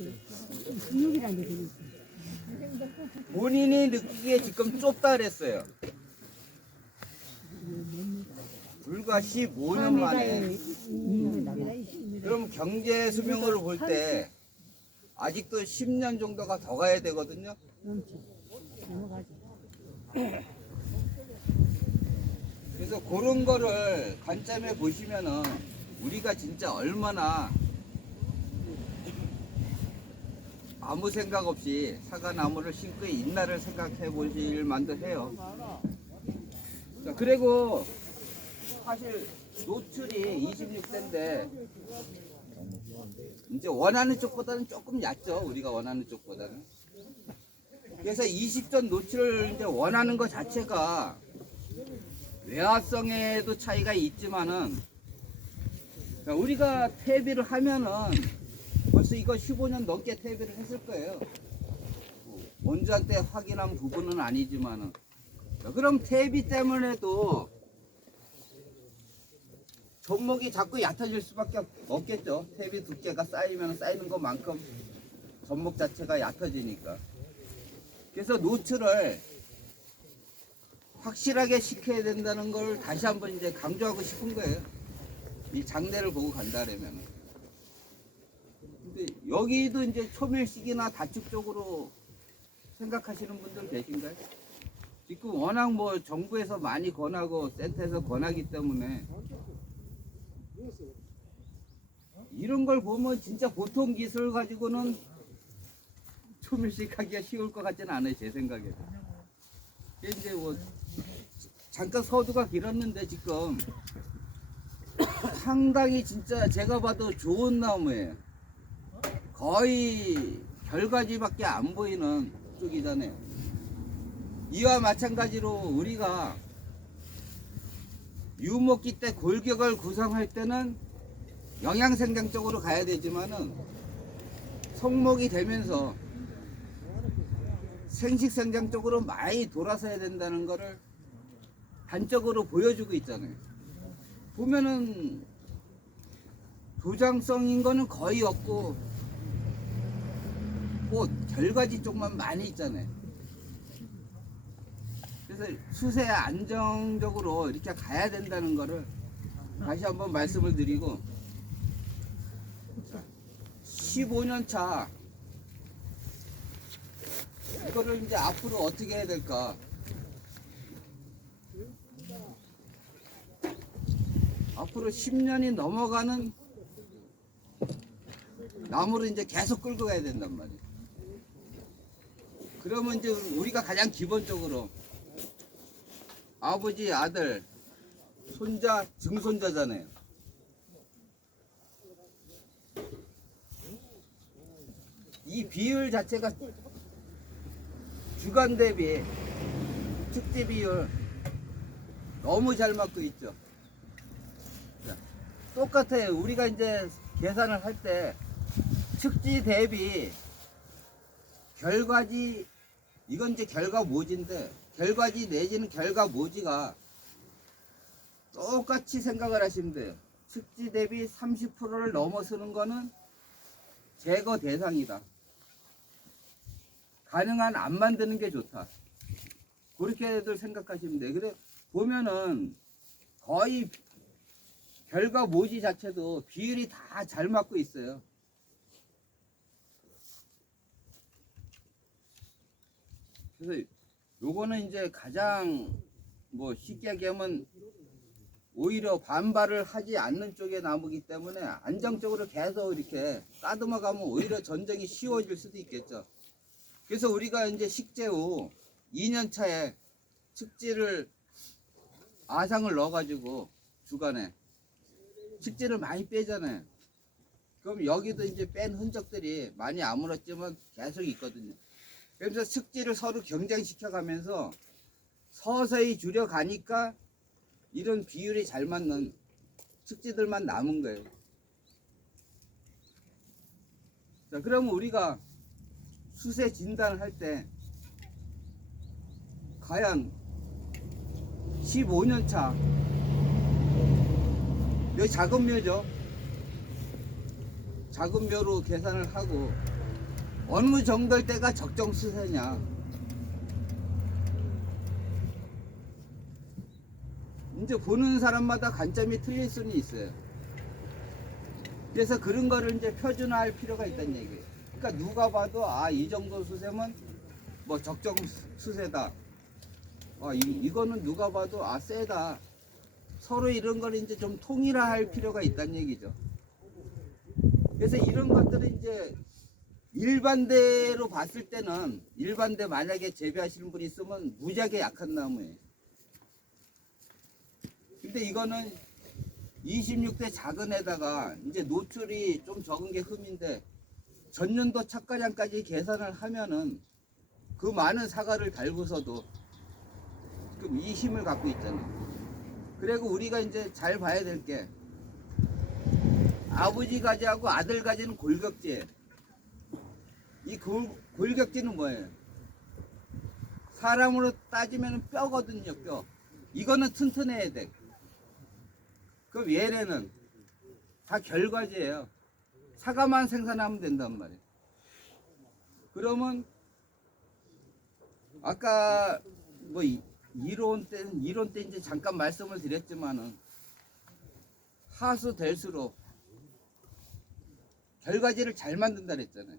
6이라는 게 있어. 본인이 느끼기에 지금 좁다 그랬어요. 불과 15년 만에. 그럼 경제 수명을 볼 때 아직도 10년 정도가 더 가야 되거든요. 그래서 그런 거를 관점에 보시면은 우리가 진짜 얼마나 아무 생각 없이 사과나무를 심고 있나를 생각해 보실 만도 해요. 자, 그리고 사실 노출이 26세인데 이제 원하는 쪽보다는 조금 얕죠. 우리가 원하는 쪽보다는. 그래서 20전 노출을 이제 원하는 것 자체가 외화성에도 차이가 있지만은 우리가 퇴비를 하면은 벌써 이거 15년 넘게 퇴비를 했을 거예요. 원주한테 확인한 부분은 아니지만은. 그럼 퇴비 때문에도 접목이 자꾸 얕아질 수밖에 없겠죠. 퇴비 두께가 쌓이면 쌓이는 것만큼 접목 자체가 얕아지니까. 그래서 노출을 확실하게 시켜야 된다는 걸 다시 한번 이제 강조하고 싶은 거예요. 이 장내를 보고 간다라면. 근데 여기도 이제 초밀식이나 다축 쪽으로 생각하시는 분들 계신가요? 지금 워낙 뭐 정부에서 많이 권하고 센터에서 권하기 때문에 이런 걸 보면 진짜 보통 기술 가지고는 초밀식 하기가 쉬울 것 같지는 않아요. 제 생각에는. 이제 뭐 잠깐 서두가 길었는데 지금 상당히 진짜 제가 봐도 좋은 나무예요. 거의 결과지밖에 안 보이는 쪽이잖아요. 이와 마찬가지로 우리가 유목기 때 골격을 구성할 때는 영양생장 쪽으로 가야 되지만은 성목이 되면서 생식생장 쪽으로 많이 돌아서야 된다는 것을 단적으로 보여주고 있잖아요. 보면은 도장성인 거는 거의 없고 꽃, 결과지 쪽만 많이 있잖아요. 그래서 수세 안정적으로 이렇게 가야 된다는 거를 다시 한번 말씀을 드리고 15년 차 이거를 이제 앞으로 어떻게 해야 될까? 앞으로 10년이 넘어가는 나무를 이제 계속 끌고 가야 된단 말이에요. 그러면 이제 우리가 가장 기본적으로 아버지, 아들, 손자, 증손자잖아요. 이 비율 자체가 주간 대비 축지 비율 너무 잘 맞고 있죠. 자, 똑같아요. 우리가 이제 계산을 할 때 축지 대비 결과지, 이건 이제 결과 모지인데 결과지 내지는 결과 모지가 똑같이 생각을 하시면 돼요. 축지 대비 30%를 넘어서는 거는 제거 대상이다. 가능한 안 만드는 게 좋다. 그렇게들 생각하시면 돼요. 그래 보면은 거의 결과 모지 자체도 비율이 다 잘 맞고 있어요. 그래서 요거는 이제 가장 뭐 쉽게 얘기하면 오히려 반발을 하지 않는 쪽의 나무기 때문에 안정적으로 계속 이렇게 따듬어 가면 오히려 전쟁이 쉬워질 수도 있겠죠. 그래서 우리가 이제 식재 후 2년 차에 측지를 아상을 넣어가지고 주간에 측지를 많이 빼잖아요. 그럼 여기도 이제 뺀 흔적들이 많이 아물었지만 계속 있거든요. 그래서 측지를 서로 경쟁시켜 가면서 서서히 줄여가니까 이런 비율이 잘 맞는 측지들만 남은 거예요. 자, 그러면 우리가 수세 진단을 할 때 과연 15년 차 여기 작은 묘죠. 작은 묘로 계산을 하고 어느 정도일 때가 적정 수세냐. 이제 보는 사람마다 관점이 틀릴 수는 있어요. 그래서 그런 거를 이제 표준화할 필요가 있다는 얘기예요. 그러니까 누가 봐도 이 정도 수세면 뭐 적정 수세다. 이거는 누가 봐도 세다. 서로 이런 걸 이제 좀 통일화할 필요가 있다는 얘기죠. 그래서 이런 것들은 이제 일반대로 봤을 때는 일반대 만약에 재배하시는 분이 있으면 무지하게 약한 나무예요. 근데 이거는 26대 작은 애다가 이제 노출이 좀 적은 게 흠인데 전년도 착가량까지 계산을 하면은 그 많은 사과를 달고서도 지금 이 힘을 갖고 있잖아요. 그리고 우리가 이제 잘 봐야 될 게 아버지 가지하고 아들 가지는 골격지예요. 이 골격지는 뭐예요? 사람으로 따지면 뼈거든요, 뼈. 이거는 튼튼해야 돼. 그럼 얘네는 다 결과지예요. 사과만 생산하면 된단 말이에요. 그러면 아까 뭐 이론 때 이제 잠깐 말씀을 드렸지만은 하수 될수록 결과지를 잘 만든다 그랬잖아요.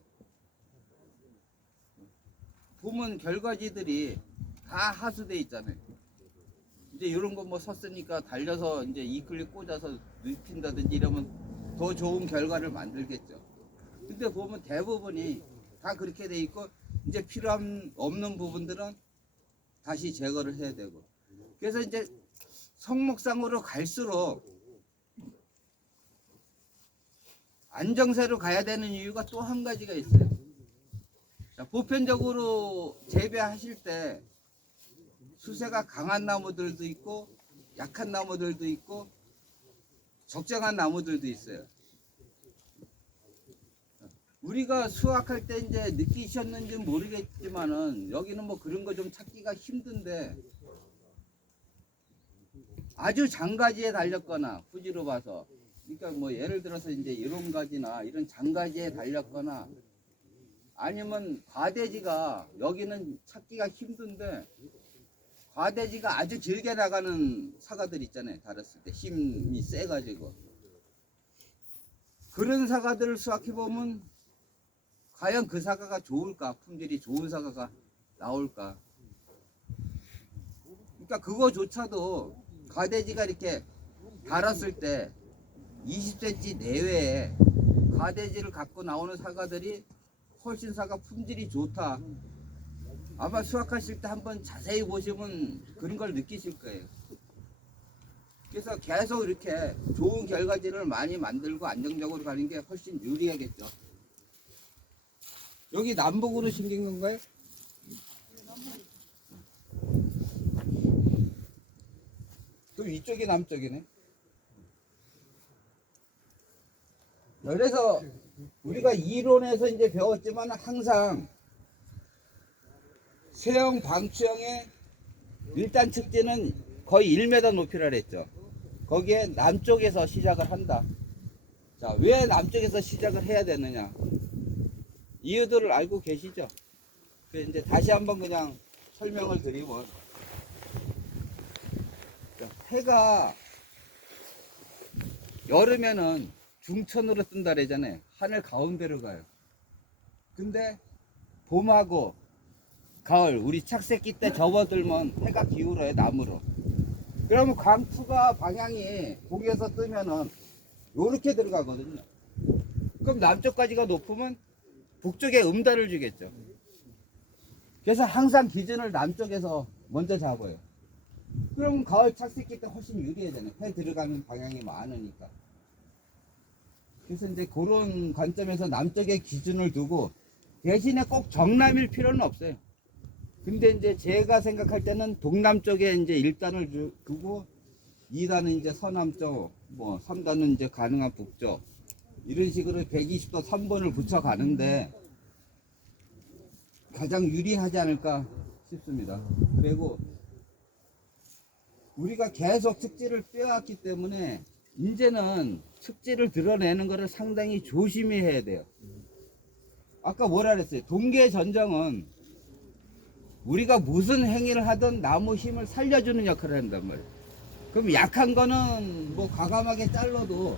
보면 결과지들이 다 하수돼 있잖아요. 이제 이런 거 뭐 섰으니까 달려서 이제 이클립 꽂아서 눕힌다든지 이러면 더 좋은 결과를 만들겠죠. 근데 보면 대부분이 다 그렇게 돼 있고 이제 필요한 없는 부분들은 다시 제거를 해야 되고. 그래서 이제 성목상으로 갈수록 안정세로 가야 되는 이유가 또 한 가지가 있어요. 자, 보편적으로 재배하실 때 수세가 강한 나무들도 있고 약한 나무들도 있고 적정한 나무들도 있어요. 우리가 수확할 때 이제 느끼셨는지는 모르겠지만은 여기는 뭐 그런 거 좀 찾기가 힘든데 아주 장가지에 달렸거나 후지로 봐서 그러니까 뭐 예를 들어서 이제 이런 가지나 이런 장가지에 달렸거나 아니면 과대지가 여기는 찾기가 힘든데 과대지가 아주 길게 나가는 사과들 있잖아요. 달았을 때 힘이 세가지고 그런 사과들을 수확해 보면 과연 그 사과가 좋을까? 품질이 좋은 사과가 나올까? 그러니까 그거조차도 과대지가 이렇게 달았을 때 20cm 내외에 과대지를 갖고 나오는 사과들이 훨씬 사과 품질이 좋다. 아마 수확하실 때 한번 자세히 보시면 그런 걸 느끼실 거예요. 그래서 계속 이렇게 좋은 결과지를 많이 만들고 안정적으로 가는 게 훨씬 유리하겠죠. 여기 남북으로 심긴 건가요? 그럼 이쪽이 남쪽이네. 그래서 우리가 이론에서 이제 배웠지만 항상 세형 방추형의 일단 측지는 거의 1m 높이라 그랬죠. 거기에 남쪽에서 시작을 한다. 자, 왜 남쪽에서 시작을 해야 되느냐? 이유들을 알고 계시죠? 그래서 이제 다시 한번 그냥 설명을 드리면, 해가 여름에는 중천으로 뜬다 그러잖아요. 하늘 가운데로 가요. 근데 봄하고 가을, 우리 착새끼 때 접어들면 해가 기울어요, 남으로. 그러면 광투가 방향이 북에서 뜨면은 요렇게 들어가거든요. 그럼 남쪽까지가 높으면 북쪽에 음달을 주겠죠. 그래서 항상 기준을 남쪽에서 먼저 잡아요. 그럼 가을 착색기 때 훨씬 유리하잖아요. 해 들어가는 방향이 많으니까. 그래서 이제 그런 관점에서 남쪽에 기준을 두고 대신에 꼭 정남일 필요는 없어요. 근데 이제 제가 생각할 때는 동남쪽에 이제 1단을 두고 2단은 이제 서남쪽, 뭐 3단은 이제 가능한 북쪽, 이런 식으로 120도 3번을 붙여 가는데 가장 유리하지 않을까 싶습니다. 그리고 우리가 계속 측지를 빼왔기 때문에 이제는 측지를 드러내는 것을 상당히 조심히 해야 돼요. 아까 뭐라 그랬어요? 동계 전정은 우리가 무슨 행위를 하든 나무 힘을 살려주는 역할을 한단 말이에요. 그럼 약한 거는 뭐 과감하게 잘라도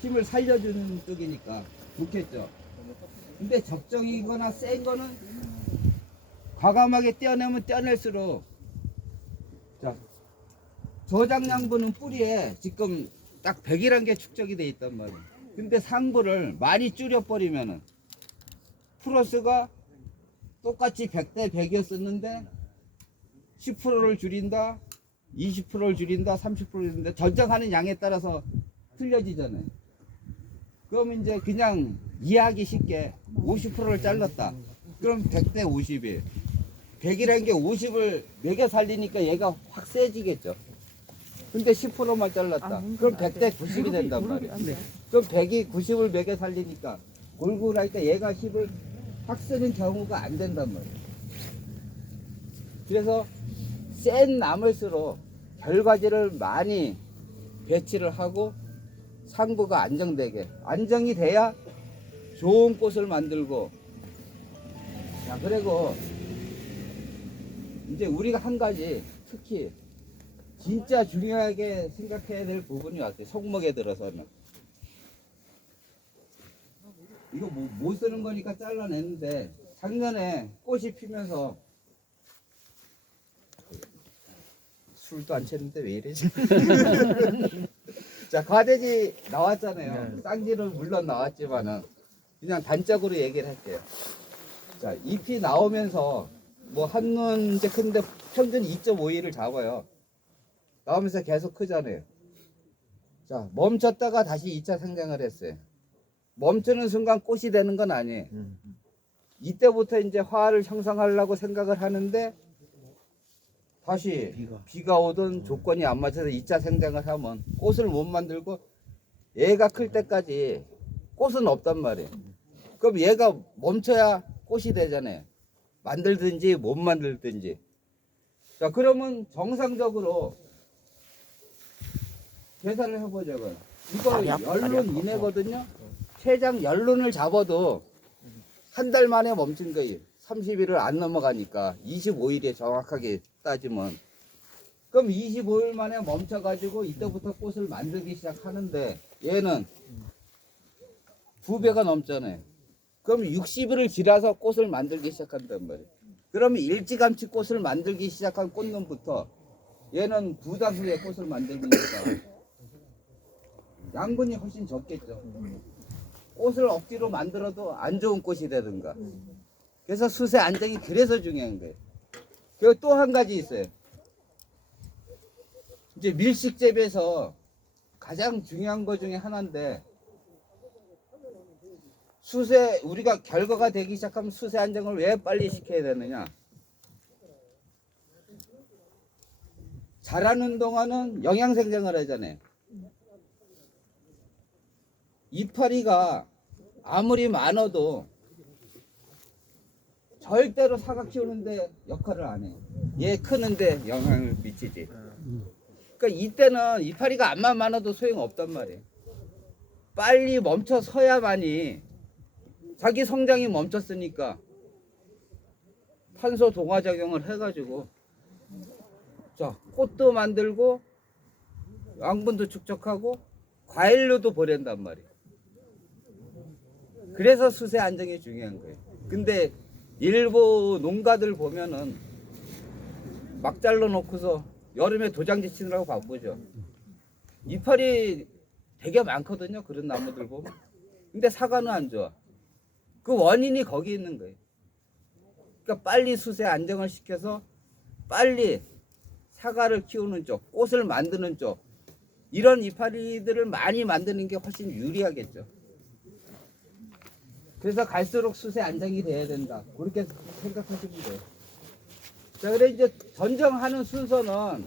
힘을 살려주는 쪽이니까 좋겠죠. 근데 적정이거나 센 거는 과감하게 떼어내면 떼어낼수록, 자, 저장량분은 뿌리에 지금 딱 100이란 게 축적이 돼 있단 말이에요. 근데 상부를 많이 줄여버리면은 플러스가 똑같이 100대 100이었었는데 10%를 줄인다, 20%를 줄인다, 30%를 줄인다. 전장하는 양에 따라서 틀려지잖아요. 그럼 이제 그냥 이해하기 쉽게 50%를 잘랐다. 그럼 100대 50이 100이라는 게 50을 매겨 살리니까 얘가 확 세지겠죠. 근데 10%만 잘랐다. 그럼 100대 90이 된단 말이야. 그럼 100이 90을 매겨 살리니까 골고루 하니까 얘가 10을 확 쓰는 경우가 안 된단 말이야. 그래서 센 나물수록 결과지를 많이 배치를 하고 상부가 안정되게, 안정이 돼야 좋은 꽃을 만들고. 자, 그리고 이제 우리가 한 가지 특히 진짜 중요하게 생각해야 될 부분이 왔어요. 속목에 들어서는. 이거 못 쓰는 거니까 잘라냈는데, 작년에 꽃이 피면서, 술도 안 챘는데 왜 이러지? 자, 과대지 나왔잖아요. 쌍지는 물론 나왔지만은 그냥 단적으로 얘기를 할게요. 자, 잎이 나오면서 뭐 한눈 이제 큰데 평균 2.5일을 잡아요. 나오면서 계속 크잖아요. 자, 멈췄다가 다시 2차 생장을 했어요. 멈추는 순간 꽃이 되는 건 아니에요. 이때부터 이제 화를 형성하려고 생각을 하는데 다시 비가 오든 조건이 안 맞춰서 2차 생장을 하면 꽃을 못 만들고 얘가 클 때까지 꽃은 없단 말이에요. 그럼 얘가 멈춰야 꽃이 되잖아요. 만들든지 못 만들든지. 자, 그러면 정상적으로 계산을 해보자고요. 이거 연륜 이내거든요. 최장 연륜을 잡아도 한 달 만에 멈춘 거예요. 30일을 안 넘어가니까 25일에 정확하게 따지면. 그럼 25일 만에 멈춰가지고 이때부터 꽃을 만들기 시작하는데 얘는 2배가 넘잖아요. 그럼 60일을 지나서 꽃을 만들기 시작한단 말이에요. 그러면 일찌감치 꽃을 만들기 시작한 꽃놈부터 얘는 2달 후에 꽃을 만들니까 양분이 훨씬 적겠죠. 꽃을 억지로 만들어도 안 좋은 꽃이 되든가. 그래서 수세 안정이 그래서 중요한 거예요. 그리고 또 한 가지 있어요. 이제 밀식 재배에서 가장 중요한 것 중에 하나인데, 수세, 우리가 결과가 되기 시작하면 수세 안정을 왜 빨리 시켜야 되느냐. 자라는 동안은 영양생장을 하잖아요. 이파리가 아무리 많아도 절대로 사과 키우는데 역할을 안 해요. 얘 크는데 영향을 미치지. 그러니까 이때는 이파리가 암만 많아도 소용없단 말이에요. 빨리 멈춰 서야만이, 자기 성장이 멈췄으니까 탄소 동화작용을 해가지고, 자, 꽃도 만들고 양분도 축적하고 과일로도 보낸단 말이에요. 그래서 수세 안정이 중요한 거예요. 근데 일부 농가들 보면은 막 잘라 놓고서 여름에 도장지 치느라고 바쁘죠. 이파리 되게 많거든요. 그런 나무들 보면. 근데 사과는 안 좋아. 그 원인이 거기 있는 거예요. 그러니까 빨리 수세 안정을 시켜서 빨리 사과를 키우는 쪽, 꽃을 만드는 쪽, 이런 이파리들을 많이 만드는 게 훨씬 유리하겠죠. 그래서 갈수록 수세 안정이 돼야 된다. 그렇게 생각하시면 돼요. 자, 그래 이제 전정하는 순서는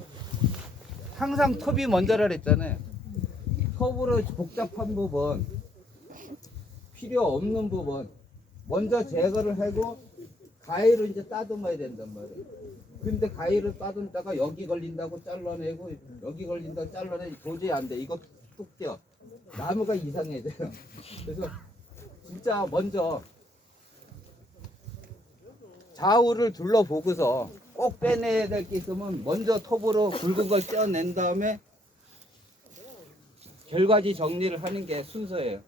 항상 톱이 먼저라 그랬잖아요. 톱으로 복잡한 부분, 필요 없는 부분 먼저 제거를 하고 가위로 이제 따듬어야 된단 말이에요. 근데 가위로 따듬다가 여기 걸린다고 잘라내고 여기 걸린다고 잘라내고 도저히 안 돼. 이거 뚝 떼어. 나무가 이상해져요. 그래서 진짜 먼저 좌우를 둘러보고서 꼭 빼내야 될 게 있으면 먼저 톱으로 굵은 걸 떼어낸 다음에 결과지 정리를 하는 게 순서예요.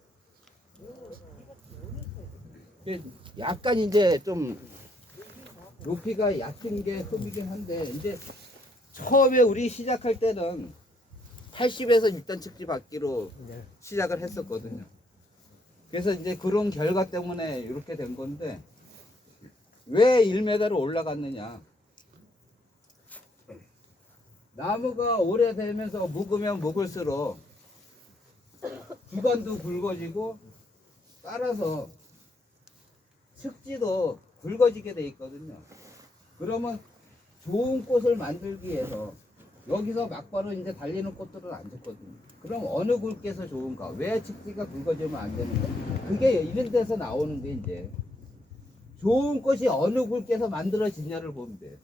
약간 이제 좀 높이가 얕은 게 흠이긴 한데, 이제 처음에 우리 시작할 때는 80에서 일단 측지 받기로 시작을 했었거든요. 그래서 이제 그런 결과 때문에 이렇게 된 건데, 왜 1m로 올라갔느냐. 나무가 오래되면서 묵으면 묵을수록 주간도 굵어지고 따라서 측지도 굵어지게 돼 있거든요. 그러면 좋은 꽃을 만들기 위해서 여기서 막바로 이제 달리는 꽃들은 안 좋거든요. 그럼 어느 굵게서 좋은가? 왜 측지가 굵어지면 안 되는가? 그게 이런 데서 나오는 게 이제 좋은 꽃이 어느 굵게서 만들어지냐를 보면 돼요.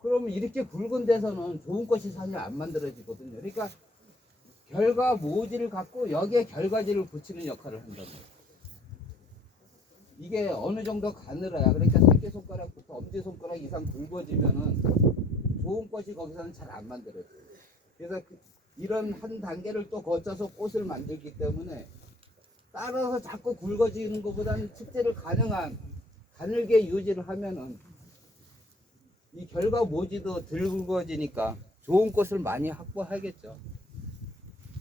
그러면 이렇게 굵은 데서는 좋은 꽃이 사실 안 만들어지거든요. 그러니까 결과 모지를 갖고 여기에 결과지를 붙이는 역할을 한다는 거예요. 이게 어느 정도 가늘어야, 그러니까 새끼손가락부터 엄지손가락 이상 굵어지면은 좋은 꽃이 거기서는 잘 안 만들어져요. 그래서 이런 한 단계를 또 거쳐서 꽃을 만들기 때문에 따라서 자꾸 굵어지는 것보다는 축제를 가늘게 유지를 하면은 이 결과 모지도 덜 굵어지니까 좋은 꽃을 많이 확보하겠죠.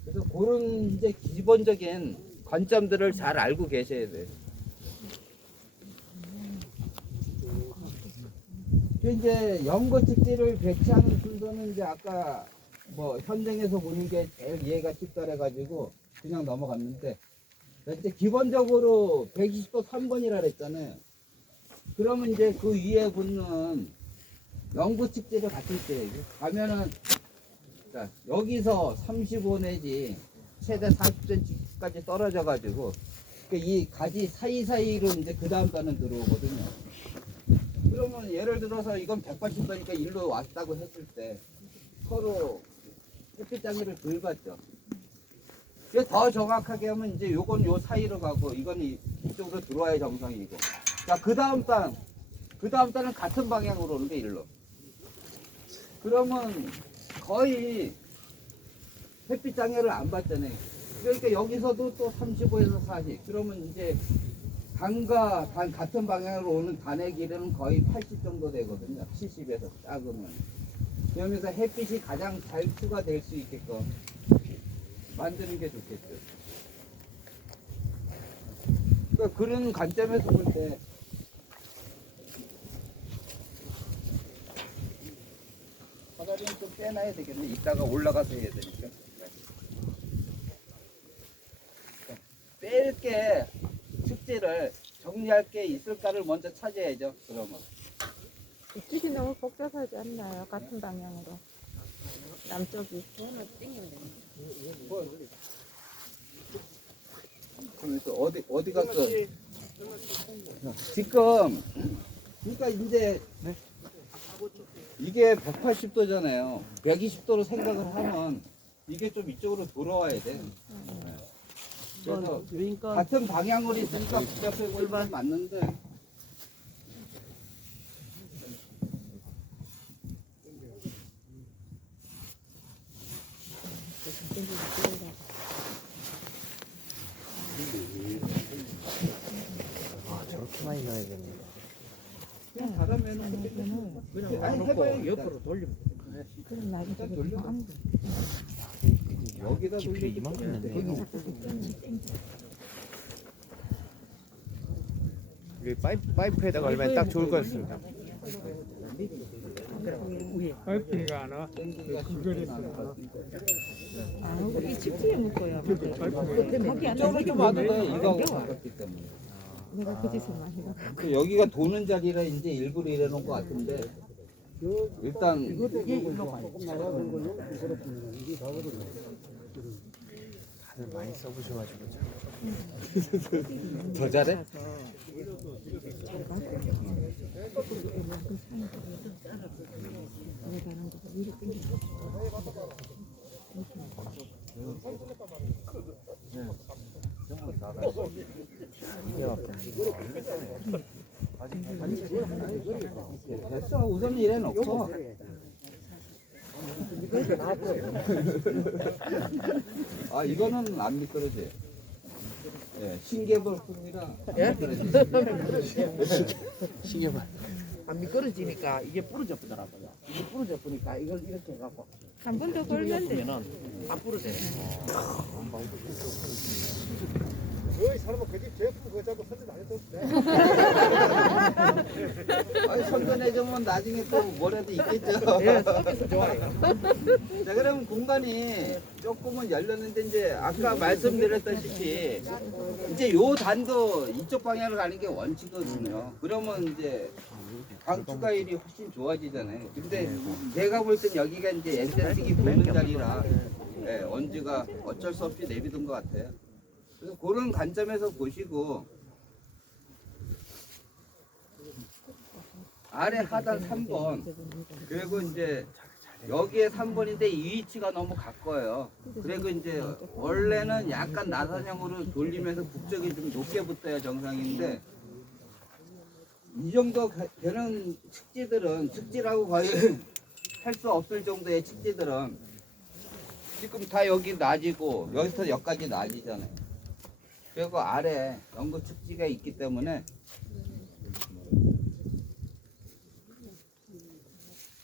그래서 그런 이제 기본적인 관점들을 잘 알고 계셔야 돼요. 이제 연고 측지를 배치하는 순서는 이제 아까 뭐 현장에서 보는 게 제일 이해가 쉽더래 가지고 그냥 넘어갔는데, 이제 기본적으로 120도 3번이라 그랬잖아요. 그러면 이제 그 위에 붙는 연구 측지를 같을 때 가면은, 자, 여기서 35 내지 최대 40cm까지 떨어져 가지고 이 가지 사이사이로 이제 그 다음 단은 들어오거든요. 그러면 예를 들어서 이건 180도니까 일로 왔다고 했을 때 서로 햇빛 장애를 덜 받죠. 더 정확하게 하면 이제 요건 요 사이로 가고 이건 이쪽으로 들어와야 정상이고, 자, 그 다음 단은 같은 방향으로 오는 게 일로. 그러면 거의 햇빛 장애를 안 받잖아요. 그러니까 여기서도 또 35에서 40. 그러면 이제 단과 단 같은 방향으로 오는 단의 길이는 거의 80 정도 되거든요. 70에서 작으면. 그러면서 햇빛이 가장 잘 투과될 수 있게끔 만드는 게 좋겠죠. 그러니까 그런 관점에서 볼 때 사다리는 좀 빼놔야 되겠네. 이따가 올라가서 해야 되니까. 뺄게 축지를 정리할 게 있을까를 먼저 찾아야죠. 그러면 이쪽이 너무 복잡하지 않나요? 같은 방향으로. 남쪽이. 그러면서 어디 갔어? 지금 그러니까 이제 이게 180도잖아요. 120도로 생각을 하면 이게 좀 이쪽으로 돌아와야 돼. 그래서 같은 방향으로 있으니까 복잡해 보이면 맞는데, 저렇게 많이 넣어야겠네. 그냥 바람에는 그냥 해봐요. 옆으로 돌리면 그럼 나중에 일단 저거 돌려. 안 돼. 여기다 깊이 돌리기 이만큼 때문에 있는데. 이게 파이프에다가 얼마나 딱 좋을 거였습니다. 파이프가 안 와. 땡기기가 그거를 쉽지는 않을 것 같습니다. 아, 이 측지에 묶어요. 거기 안 이쪽으로 좀 와도 돼. 이거하고 옮겨. 가깝기 때문에. 내가 그 짓을 많이 해갖고. 그 여기가 도는 자리라 이제 일부러 이래놓은 것 같은데, 일단 다들 많이 써보셔가지고 참. 더 잘해? 이게 아프네. 됐어. 우선 이래 놓고. 아 이거는 안 미끄러져요. 예, 신개벌품이라 신기하다. 안 미끄러지니까 이게 부러져 버더라고요. 이게 부러져 버니까 이걸 이렇게 해갖고 한 번 더 걸면 돼. 보면은 안 부러져요. 어이 사람아 그집 제품 그거 자꾸 선전 안 해도 돼. 아니, 선전해주면 나중에 또 뭐라도 있겠죠. 예, 서비스 좋아요. 자, 그러면 공간이 조금은 열렸는데 이제 아까 말씀드렸다시피 이제 요 단도 이쪽 방향으로 가는 게 원칙이거든요. 그러면 이제 강추가율이 훨씬 좋아지잖아요. 근데 제가 볼 땐 여기가 이제 엔센식이 보는 자리라 예, 원지가 어쩔 수 없이 내비둔 것 같아요. 그래서 그런 관점에서 보시고 아래 하단 3번 그리고 이제 여기에 3번인데 이 위치가 너무 가까워요. 그리고 이제 원래는 약간 나선형으로 돌리면서 북쪽이 좀 높게 붙어야 정상인데 이 정도 되는 측지들은 측지라고 거의 할 수 없을 정도의 측지들은 지금 다 여기 낮이고 여기서 여기까지 낮이잖아요. 그리고 아래 연구 측지가 있기 때문에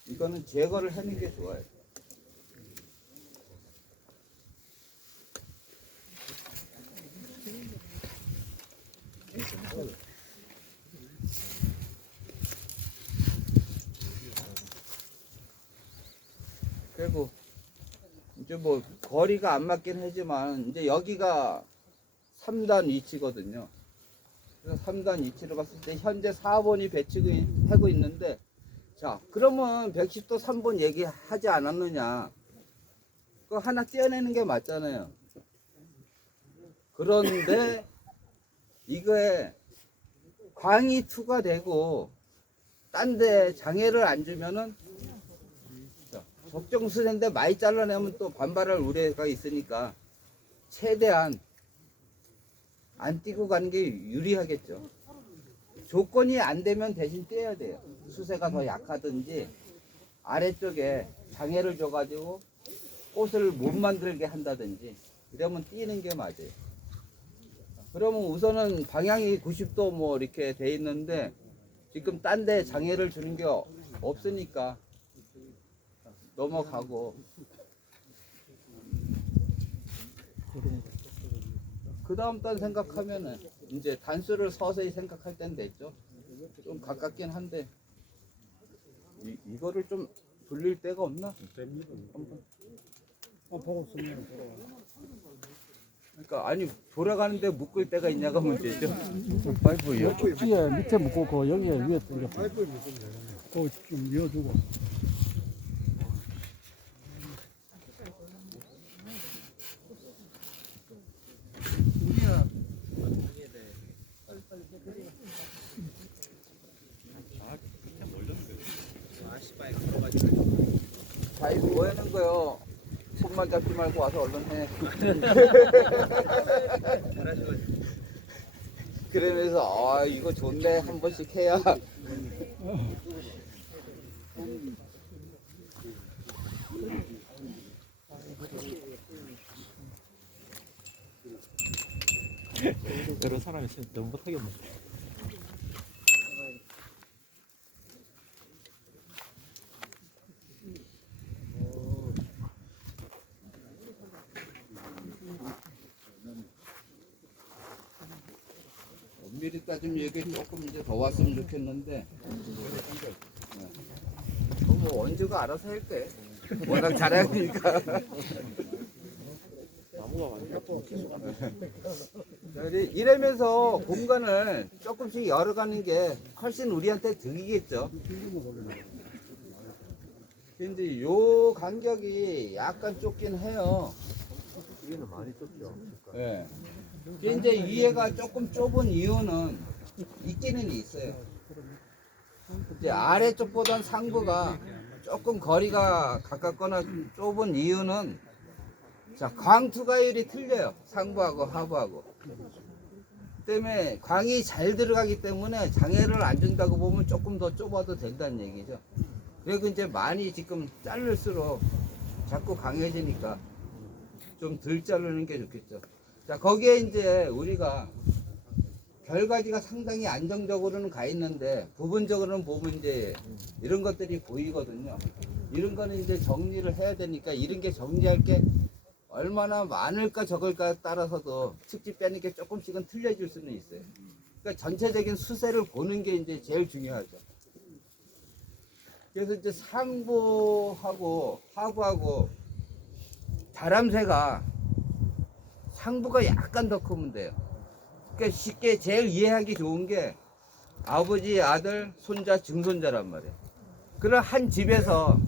이거는 제거를 하는 게 좋아요. 그리고 이제 뭐 거리가 안 맞긴 하지만 이제 여기가 3단 위치거든요. 그래서 3단 위치로 봤을 때 현재 4번이 배치하고 있는데 자 그러면 110도 3번 얘기하지 않았느냐. 그거 하나 떼어내는 게 맞잖아요. 그런데 이거에 광이 투과되고 딴 데 장애를 안 주면은 적정수세인데 많이 잘라내면 또 반발할 우려가 있으니까 최대한 안 띄고 가는 게 유리하겠죠. 조건이 안 되면 대신 떼야 돼요. 수세가 더 약하든지 아래쪽에 장애를 줘가지고 꽃을 못 만들게 한다든지 이러면 띄는 게 맞아요. 그러면 우선은 방향이 90도 뭐 이렇게 돼 있는데 지금 딴 데 장애를 주는 게 없으니까 넘어가고 그 다음 단 생각하면은 이제 단수를 서서히 생각할 땐 됐죠. 좀 가깝긴 한데 이거를 좀 돌릴 데가 없나? 보고 쓰면 그러니까 아니 돌아가는데 묶을 데가 있냐가 문제죠. 파이프요. 뒤에 밑에 묶고 그 여기에 위에 당겨. 파이프 묶으면 되네. 그거 좀 이어주고. 자 이거 뭐 하는 거요? 손만 잡지 말고 와서 얼른 해. 그러면서 아 이거 좋네 한 번씩 해야. 여러 사람이 있으면 너무 못하겠네. 엄밀히 따지면 여기 조금 이제 더 왔으면 좋겠는데 뭐 원주가 알아서 할게. 워낙 잘하니까. 이러면서 공간을 조금씩 열어가는 게 훨씬 우리한테 득이겠죠. 근데 요 간격이 약간 좁긴 해요. 위에는 많이 좁죠. 예. 이제 위에가 조금 좁은 이유는 있기는 있어요. 이제 아래쪽보단 상부가 조금 거리가 가깝거나 좁은 이유는 자 광투가율이 틀려요. 상부하고 하부하고. 때문에 광이 잘 들어가기 때문에 장애를 안 준다고 보면 조금 더 좁아도 된다는 얘기죠. 그리고 이제 많이 지금 자를수록 자꾸 강해지니까 좀 덜 자르는 게 좋겠죠. 자, 거기에 이제 우리가 결과지가 상당히 안정적으로는 가 있는데 부분적으로는 보면 이제 이런 것들이 보이거든요. 이런 거는 이제 정리를 해야 되니까 이런 게 정리할 게 얼마나 많을까 적을까에 따라서도 측지 빼는 게 조금씩은 틀려질 수는 있어요. 그러니까 전체적인 수세를 보는 게 이제 제일 중요하죠. 그래서 이제 상부하고 하부하고 다람새가 상부가 약간 더 크면 돼요. 그러니까 쉽게 제일 이해하기 좋은 게 아버지, 아들, 손자, 증손자란 말이에요. 그런 한 집에서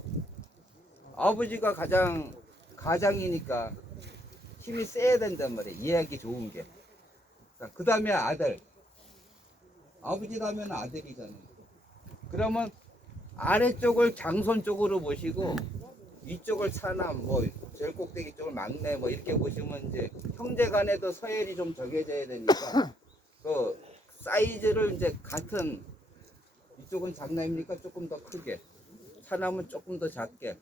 아버지가 가장이니까 힘이 세야 된단 말이에요. 이해하기 좋은 게. 그 다음에 아들. 아버지 다음에는 아들이잖아요. 그러면 아래쪽을 장손 쪽으로 보시고 위쪽을 차남, 뭐 제일 꼭대기 쪽을 막내, 뭐 이렇게 보시면 이제 형제 간에도 서열이 좀 정해져야 되니까 그 사이즈를 이제 같은 이쪽은 장남이니까 조금 더 크게, 차남은 조금 더 작게,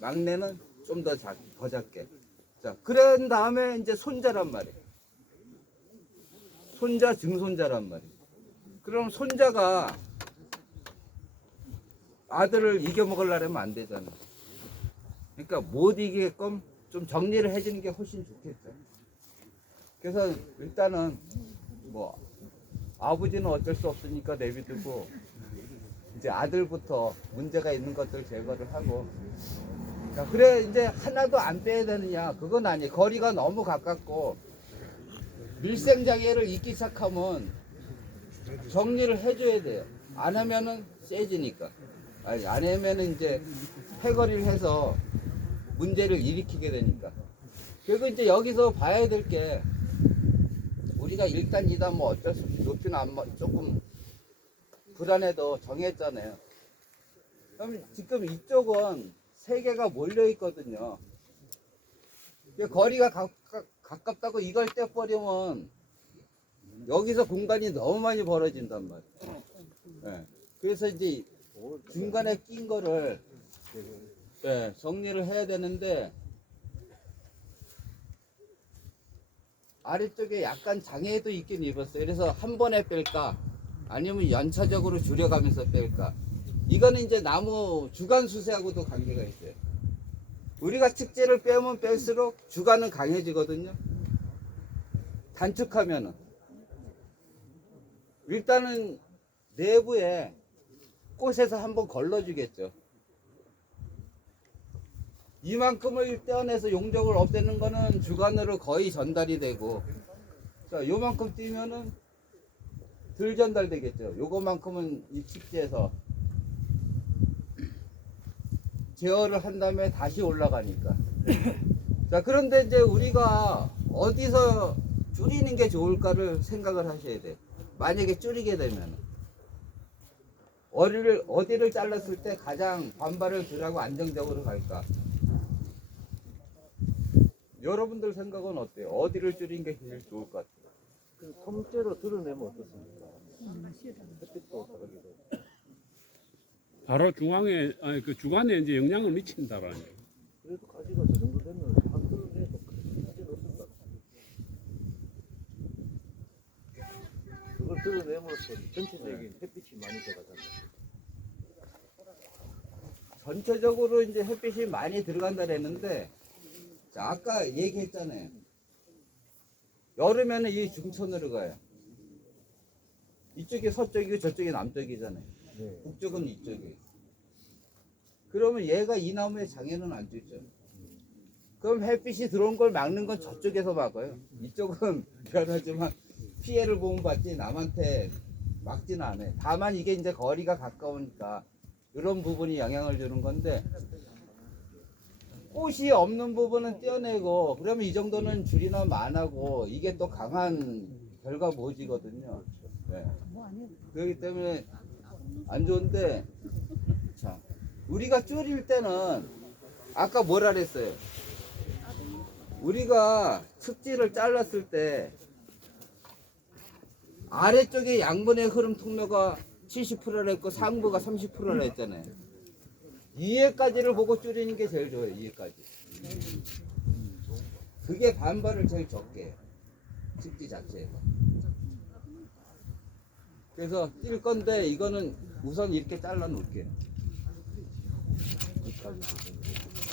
막내는 좀 더 작게. 자, 그런 다음에 이제 손자란 말이에요. 손자, 증손자란 말이에요. 그럼 손자가 아들을 이겨먹으려면 안 되잖아요. 그러니까 못 이기게끔 좀 정리를 해주는 게 훨씬 좋겠죠. 그래서 일단은 뭐 아버지는 어쩔 수 없으니까 내비두고 이제 아들부터 문제가 있는 것들 제거를 하고, 자, 그래 이제 하나도 안 빼야 되느냐, 그건 아니에요. 거리가 너무 가깝고 밀생장애를 잊기 시작하면 정리를 해줘야 돼요. 안 하면은 세지니까. 아니, 안 하면은 이제 패거리를 해서 문제를 일으키게 되니까. 그리고 이제 여기서 봐야 될 게, 우리가 1단, 2단 뭐 어쩔 수 없이 높이는 조금 불안해도 정했잖아요. 그럼 지금 이쪽은 3개가 몰려 있거든요. 거리가 가깝다고 이걸 떼버리면 여기서 공간이 너무 많이 벌어진단 말이에요. 네. 그래서 이제 중간에 낀 거를 정리를 해야 되는데, 아래쪽에 약간 장애도 있긴 입었어요. 그래서 한 번에 뺄까 아니면 연차적으로 줄여가면서 뺄까, 이거는 이제 나무 주간 수세하고도 관계가 있어요. 우리가 측지를 빼면 뺄수록 주간은 강해지거든요. 단축하면은 일단은 내부에 꽃에서 한번 걸러주겠죠. 이만큼을 떼어내서 용적을 없애는 거는 주간으로 거의 전달이 되고, 자, 요만큼 띄면은 덜 전달되겠죠. 요거만큼은 이 축지에서 제어를 한 다음에 다시 올라가니까. 자, 그런데 이제 우리가 어디서 줄이는 게 좋을까를 생각을 하셔야 돼요. 만약에 줄이게 되면 어디를 잘랐을 때 가장 반발을 덜하고 안정적으로 갈까? 여러분들 생각은 어때요? 어디를 줄이는 게 제일 좋을 것 같아요? 그 통째로 드러내면 어떻습니까? 햇빛도 다르기도. 바로 중앙에, 아니 그 주간에 이제 영향을 미친다라니. 그래도 가지가 저 정도 되면 한 드러내도 문제는 없을까? 그걸 드러내면서 전체적인 햇빛이 많이 들어가잖아요. 전체적으로 이제 햇빛이 많이 들어간다 그랬는데, 자, 아까 얘기했잖아요. 여름에는 이 중천으로 가요. 이쪽이 서쪽이고 저쪽이 남쪽이잖아요. 네. 북쪽은 이쪽이에요. 그러면 얘가 이 나무에 장애는 안 주죠. 그럼 햇빛이 들어온 걸 막는 건 저쪽에서 막아요. 이쪽은 미안하지만 피해를 보면 받지 남한테 막지는 않아요. 다만 이게 이제 거리가 가까우니까 이런 부분이 영향을 주는 건데, 꽃이 없는 부분은 떼어내고, 그러면 이 정도는 줄이나 만하고, 이게 또 강한 결과 모지거든요. 네. 그렇기 때문에 안 좋은데, 자, 우리가 줄일 때는 아까 뭐라 그랬어요? 우리가 측지를 잘랐을 때 아래쪽에 양분의 흐름 통로가 70%라 했고 상부가 30%라 했잖아요. 2회까지를 보고 줄이는 게 제일 좋아요. 2회까지. 그게 반발을 제일 적게 해요. 측지 자체가. 그래서 뛸 건데 이거는 우선 이렇게 잘라 놓을게요.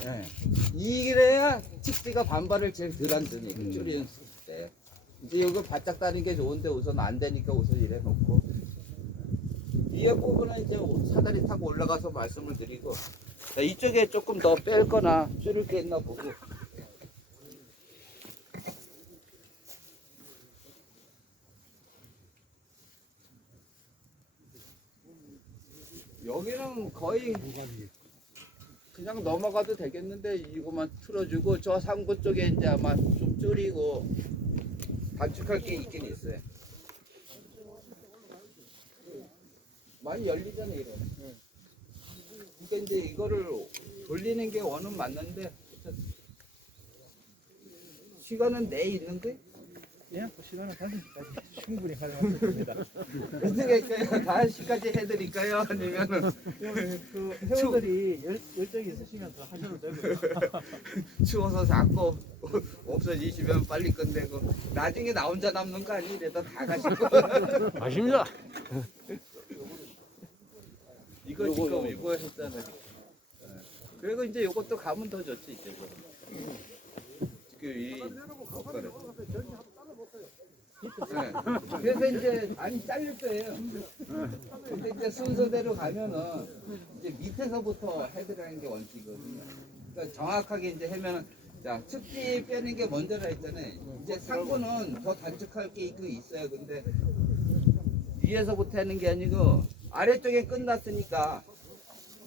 네. 이래야 측지가 반발을 제일 덜 한다니 줄이는 때. 이제 이거 바짝 따는 게 좋은데 우선 안 되니까 우선 이래 놓고 위에 부분은 이제 사다리 타고 올라가서 말씀을 드리고 자, 이쪽에 조금 더 뺄 거나 줄일 게 있나 보고 여기는 거의 그냥 넘어가도 되겠는데 이거만 틀어주고 저 상부 쪽에 이제 아마 좀 줄이고 단축할 게 있긴 있어요. 많이 열리잖아요, 이러면. 그러니까 이제 이거를 돌리는 게 원은 맞는데 시간은 내 있는데 예, 그 시간은 5시까지 충분히 가능할 겁니다. 어떻게 할까요? 5시까지 해드릴까요? 아니면은 그 회원들이 열정이 있으시면 더 하셔도 되고요. 추워서 자꾸 없어지시면 빨리 끝내고 나중에 나 혼자 남는 거 아니에요? 이래도 다 가시고 아십니다. 이거 지금 이거 했잖아요. 그리고 이제 이것도 가면 더 좋지 이제. 지금 이 거를. 네. 그래서 이제 많이 잘릴 거예요. 근데 이제 순서대로 가면은 이제 밑에서부터 해드리는 게 원칙이거든요. 그러니까 정확하게 이제 하면은 자 측지 빼는 게 먼저라 했잖아요. 이제 상부는 더 단축할 게 있어요. 근데 위에서부터 하는 게 아니고 아래쪽에 끝났으니까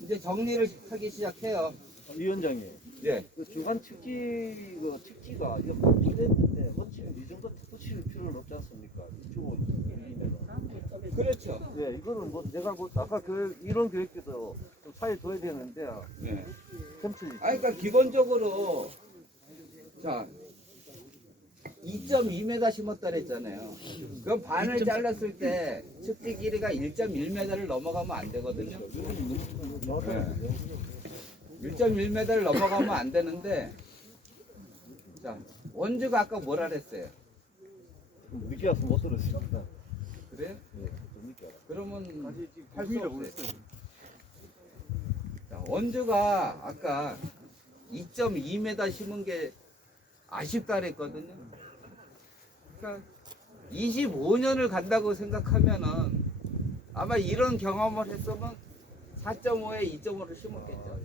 이제 정리를 하기 시작해요. 위원장님, 예. 그 중간 측지가 이거 문제인데 어찌면 이 정도 붙일 필요는 없지 않습니까? 이쪽은 1mm. 그렇죠. 네, 이거는 뭐 내가 뭐 아까 그 이론 교육에도 좀 사이 둬야 되는데 예. 점치. 그러니까 기본적으로 자 2.2m 심었다 그랬잖아요. 그럼 반을 잘랐을 때 측지 길이가 1.1m를 넘어가면 안 되거든요. 1.1m를 넘어가면 안 되는데 자 원주가 아까 뭐라 그랬어요? 늦게 와서 못 들었습니다. 그래요? 네, 좀 늦게 와서. 그러면 할 수 없어요. 자, 원주가 아까 2.2m 심은 게 아쉽다 그랬거든요. 그러니까 25년을 간다고 생각하면은 아마 이런 경험을 했으면 4.5에 2.5를 심었겠죠.